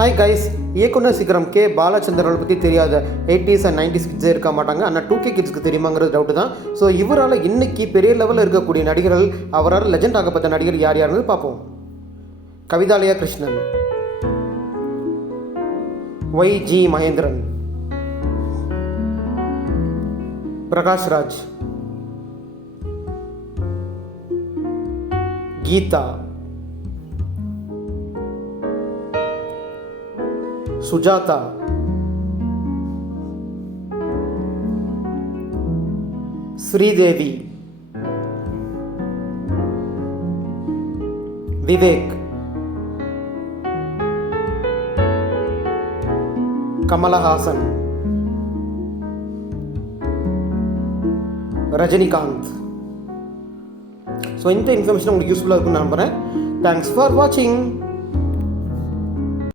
Hi guys, இயக்குனர் சிகரம் K பாலச்சந்திரனை பற்றி தெரியாத 80s and 90s கிட்ஸே இருக்க மாட்டாங்க. ஆனால் 2K கிட்ஸ்க்கு தெரியுமாங்கிறது டவுட்டு தான். ஸோ இவரால் இன்னைக்கு பெரிய லெவலில் இருக்கக்கூடிய நடிகர்கள், அவரால் லெஜெண்ட் ஆகப்பட்ட நடிகர் யார் யாருன்னு பார்ப்போம். கவிதாலயா கிருஷ்ணன், YG மகேந்திரன், பிரகாஷ்ராஜ், கீதா, சுஜாதா, ஸ்ரீதேவி, விவேக், கமலஹாசன், ரஜினிகாந்த். ஸோ இந்த இன்ஃபர்மேஷன் உங்களுக்கு யூஸ்ஃபுல்லாக இருக்குன்னு நம்புகிறேன். தேங்க்ஸ் ஃபார் வாட்சிங்.